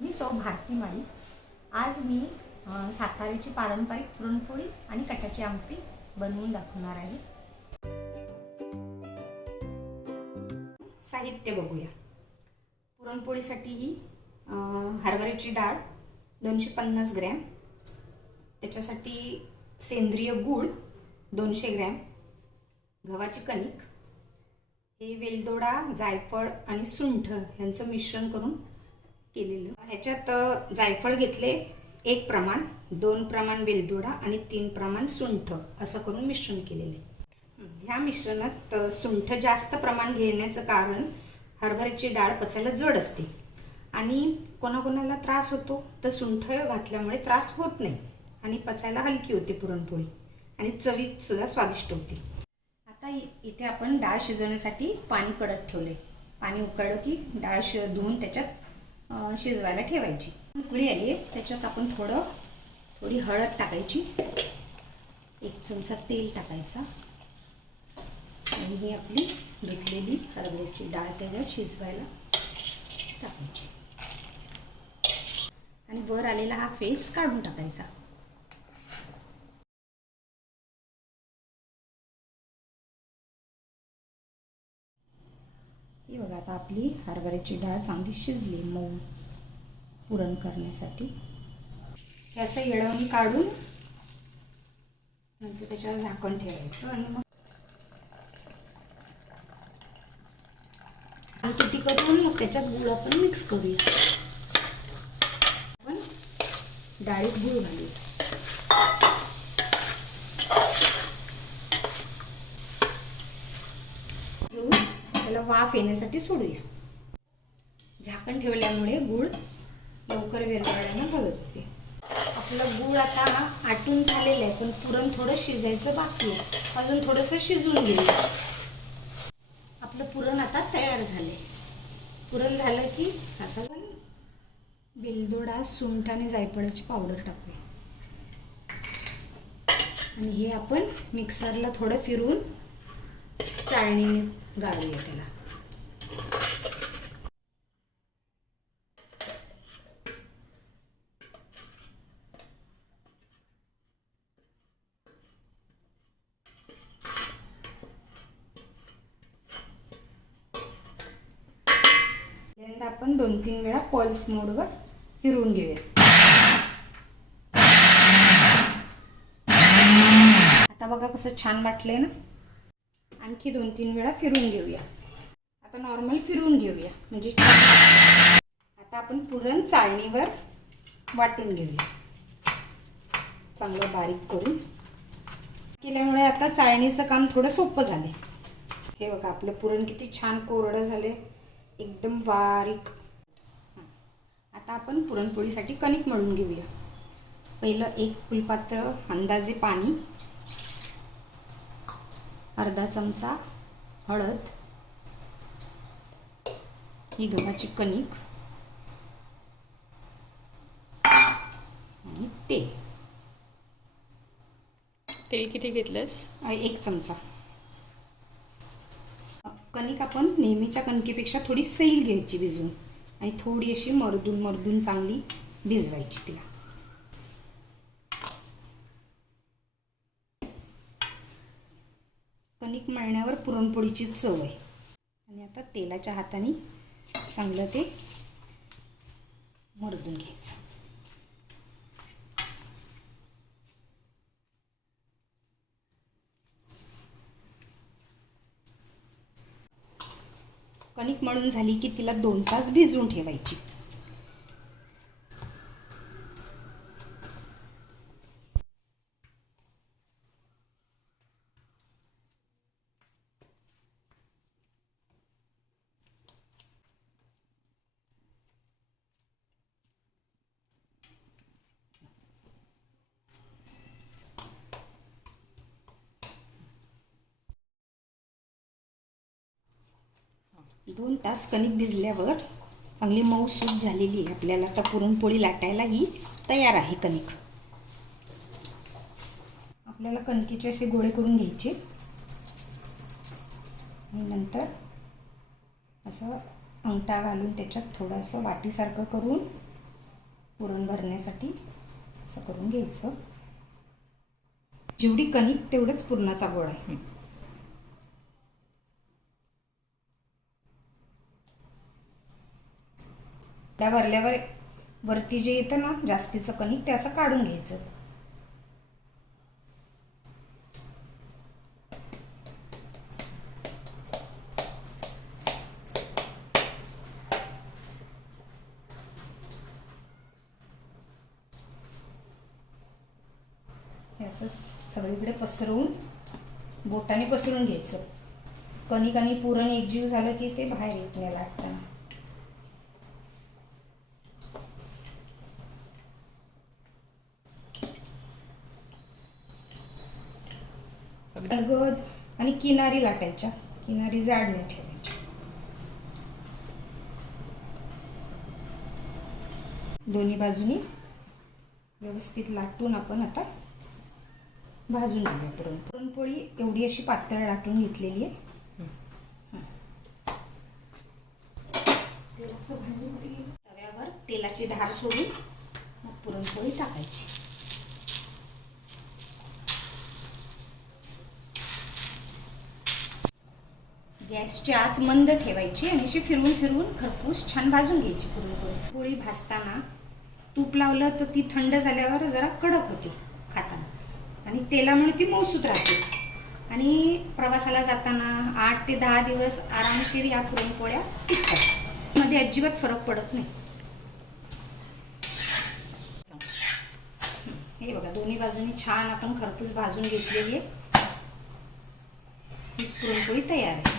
मी सौ भारती माळी. आज मी साताऱ्याची पारंपरिक पुरणपोळी आणि कटाची आमटी बनवून दाखवणार आहे. साहित्य बघूया. पुरणपोळीसाठी ही हरभऱ्याची डाळ 250 ग्रॅम, त्याच्यासाठी सेंद्रिय गूळ 200 ग्रॅम, गव्हाची कणिक, हे वेलदोडा, जायफळ आणि सुंठ यांचं मिश्रण करून केलेलं. ह्याच्यात जायफळ घेतले 1 प्रमाण, 2 प्रमाण वेलदोडा आणि 3 प्रमाण सुंठ असं करून मिश्रण केलेले. ह्या मिश्रणात सुंठ जास्त प्रमाण घेण्याचं कारण हरभऱ्याची डाळ पचायला जड असते आणि कोणाकोणाला त्रास होतो, तर सुंठ घातल्यामुळे त्रास होत नाही आणि पचायला हलकी होते पुरणपोळी आणि चवीत सुद्धा स्वादिष्ट होते. आता इथे आपण डाळ शिजवण्यासाठी पाणी कडत ठेवले. पाणी उकळलं की डाळ धुवून त्याच्यात शिजवायला ठेवायची. उकळी आली आहे, त्याच्यात आपण थोडी हळद टाकायची, 1 चमचा तेल टाकायचा आणि ही आपली घेतलेली हरभऱ्याची डाळ त्याच्यात शिजवायला टाकायची आणि वर आलेला हा फेस काढून टाकायचा. ही बघा, आता आपली हरभऱ्याची डाळ चांगली शिजली मऊ पुरण करण्यासाठी. हे असं येळवून काढून नंतर त्याच्यावर झाकण ठेवायचं आणि मग आमटी करून मग त्याच्यात गूळ आपण मिक्स करूया. आपण डाळीत गूळ घालूया. त्याला वाफ येण्यासाठी सोडूया. झाकण ठेवल्यामुळे गूळ लवकर विरघळायला मदत होते. आपलं गूळ आता आटून झालेलं आहे, पण पुरण थोडं शिजायचं बाकी आहे. अजून थोडंसं शिजून घेऊया. आपलं पुरण आता तयार झाले. पुरण झालं की असं वेलदोडा, सुंठ आणि जायफळाची पावडर टाकूया आणि हे आपण मिक्सरला थोडं फिरवून चाळणीने गाळूया त्याला. त्यानंतर आपण 2-3 वेळा पल्स मोडवर फिरवून घेऊया. आता बघा कसं छान वाटलंय ना. आणखी 2-3 वेळा फिरवून घेऊया. आता नॉर्मल फिरवून घेऊया म्हणजे. आता आपण पुरण चाळणीवर वाटून घेऊया, चांगलं बारीक करून केल्यामुळे आता चाळणीचं काम थोडं सोपं झाले. हे बघा, आपलं पुरण किती छान कोरडं झाले, एकदम बारीक. आता आपण पुरणपोळीसाठी कणिक मळून घेऊया. पहिलं 1 फुलपात्र अंदाजे पाणी, अर्धा चमचा हळद, ही गव्हाची कणिक आणि तेल. तेल किती घेतलंस? 1 चमचा. कणिक आपण नेहमीच्या कणकेपेक्षा थोडी सैल घ्यायची भिजवून आणि थोडी अशी मर्दून चांगली भिजवायची तिला. कणिक मळण्यावर पुरणपोळीची चव आहे. आणि आता तेलाच्या हाताने चांगलं ते मर्दून घ्यायचं. कणिक मळून झाली की तिला 2 तास भिजवून ठेवायची. दोन तास कणिक भिजल्यावर चांगली मऊसूत झालेली आहे. आपल्याला आता पुरणपोळी लाटायला ही तयार आहे कणिक. आपल्याला कणकीचे असे गोळे करून घ्यायचे आणि नंतर असं अंगठा घालून त्याच्यात थोडंसं वाटीसारखं करून पुरण भरण्यासाठी असं करून घ्यायचं. जेवढी कणिक तेवढंच पुरणाचा गोळा आहे. त्या भरल्यावर वरती जे येतं ना जास्तीचं कणिक ते असं काढून घ्यायचं. हे असं सगळीकडे पसरवून बोटाने पसरून घ्यायचं. कणिक आणि पुरण एकजीव झालं की ते बाहेर येत नाही लाटताना. अलगद आणि किनारी लाटायच्या, किनारी जाड नाही ठेवायच्या. दोन्ही बाजूनी व्यवस्थित लाटून आपण आता भाजून घेऊया. पुरणपोळी एवढी अशी पातळ लाटून घेतलेली आहे. तव्यावर तेलाची धार सोडून मग पुरणपोळी टाकायची. गॅसची आच मंद ठेवायची आणि अशी फिरवून फिरवून खरपूस छान भाजून घ्यायची पुरणपोळी. पोळी भाजताना तूप लावलं तर ती थंड झाल्यावर जरा कडक होते खाताना आणि तेलामुळे ती मऊसूत राहते. आणि प्रवासाला जाताना 8 ते 10 दिवस आरामशीर या पुरणपोळ्या टिकतात. मध्ये अजिबात फरक पडत नाही. हे बघा दोन्ही बाजूनी छान आपण खरपूस भाजून घेतलेली आहे. ही पुरणपोळी तयार आहे.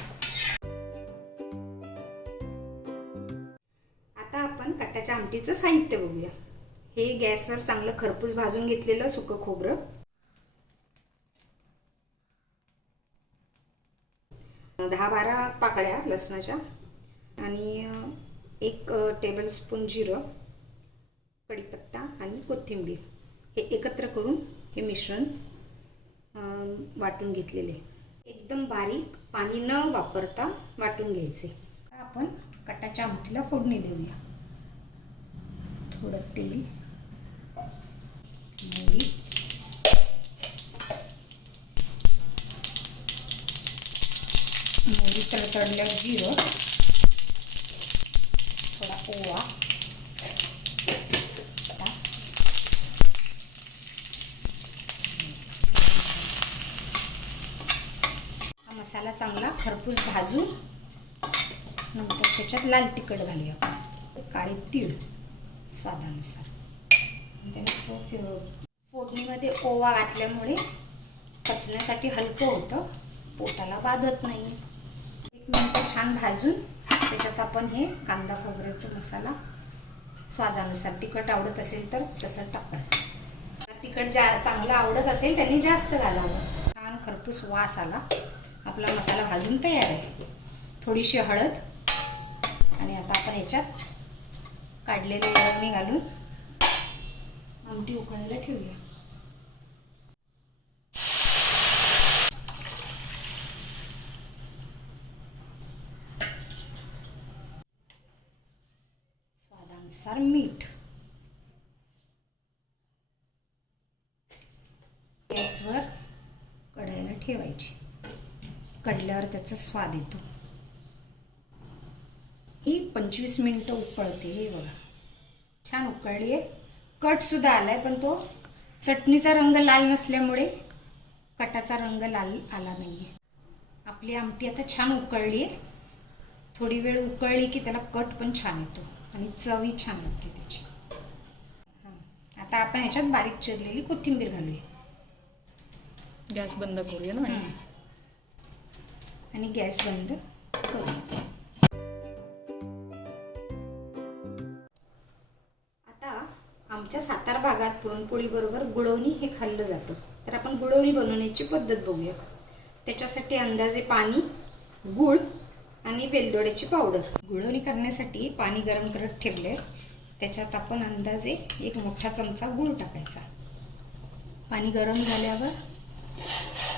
आता आपण कट्ट्याच्या आमटीचं साहित्य बघूया. हे गॅसवर चांगलं खरपूस भाजून घेतलेलं सुकं खोबरं, 10-12 पाकळ्या लसणाच्या आणि 1 टेबलस्पून जिरं, कढीपत्ता आणि कोथिंबीर हे एकत्र करून हे मिश्रण वाटून घेतलेले. एकदम बारीक पाणी न वापरता वाटून घ्यायचे. आपण कट्ट्याच्या आमटीला फोडणी देऊया. थोडं तेल, मोहरी, तडतडल्यावर जिरं, थोडा ओवा, हा मसाला चांगला खरपूस भाजून नंतर त्याच्यात लाल तिखट घालूया. काळे तीळ स्वादानुसार. फोडणीमध्ये ओवा घातल्यामुळे पचण्यासाठी हलकं होतं, पोटाला बाधत नाही. 1 मिनिट छान भाजून त्याच्यात आपण हे कांदा खोबऱ्याचा मसाला स्वादानुसार, तिखट आवडत असेल तर तसं टाकायचं. तिखट चांगलं आवडत असेल त्यांनी जास्त घालावं. छान खरपूस वास आला. आपला मसाला भाजून तयार आहे. थोडीशी हळद आणि आता आपण ह्याच्यात काढलेले येळवणी घालून आमटी उकळायला ठेवूया. स्वादानुसार मीठ. गॅसवर कढईला ठेवायची. कढल्यावर त्याचा स्वाद येतो. ही 25 मिनिटं उकळते. हे बघा छान उकळली आहे. कट सुद्धा आलाय, पण तो चटणीचा रंग लाल नसल्यामुळे कटाचा रंग लाल आला नाहीये. आपली आमटी आता छान उकळली आहे. थोडी वेळ उकळली की त्याला कट पण छान येतो आणि चवही छान लागते त्याची. आता आपण ह्याच्यात बारीक चिरलेली कोथिंबीर घालूया. गॅस बंद करूया ना आणि गॅस बंद करूया. आमच्या सातारा भागात पुरणपोळी बरोबर गुळवणी हे खाल्लं जातं. तर आपण गुळवणी बनवण्याची पद्धत बघूया. त्याच्यासाठी अंदाजे पाणी, गूळ आणि वेलदोड्याची पावडर. गुळवणी करण्यासाठी पाणी गरम करत ठेवले. त्याच्यात आपण अंदाजे 1 मोठा चमचा गूळ टाकायचा. पाणी गरम झाल्यावर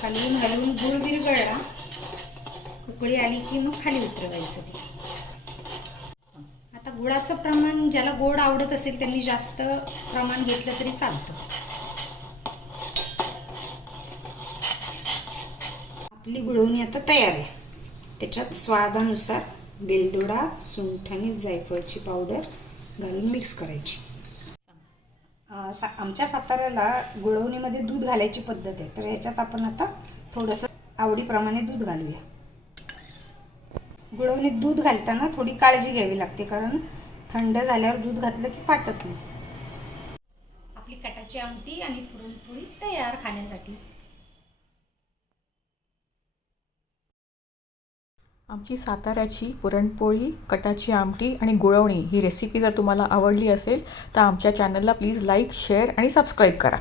हलवून हलवून गूळ विरघळला, उकळी आली की मग खाली उतरवायचं ते. आता गुळाचं प्रमाण ज्याला गोड आवडत असेल त्यांनी जास्त प्रमाण घेतलं तरी चालतं. आपली गुळवणी आता तयार आहे. त्याच्यात स्वादानुसार वेलदोडा, सुंठ आणि जायफळची पावडर घालून मिक्स करायची. आमच्या साताऱ्याला गुळवणीमध्ये दूध घालायची पद्धत आहे, तर ह्याच्यात आपण आता थोडंसं आवडीप्रमाणे दूध घालूया. गुळवणीत दूध घालताना थोडी काळजी घ्यावी लागते, कारण थंड झाल्यावर दूध घातलं की फाटत नाही. आपली कटाची आमटी आणि पुरणपोळी तयार खाण्यासाठी. आमची साताऱ्याची पुरणपोळी, कटाची आमटी आणि गुळवणी ही रेसिपी जर तुम्हाला आवडली असेल तर आमच्या चॅनलला प्लीज लाईक, शेअर आणि सबस्क्राईब करा.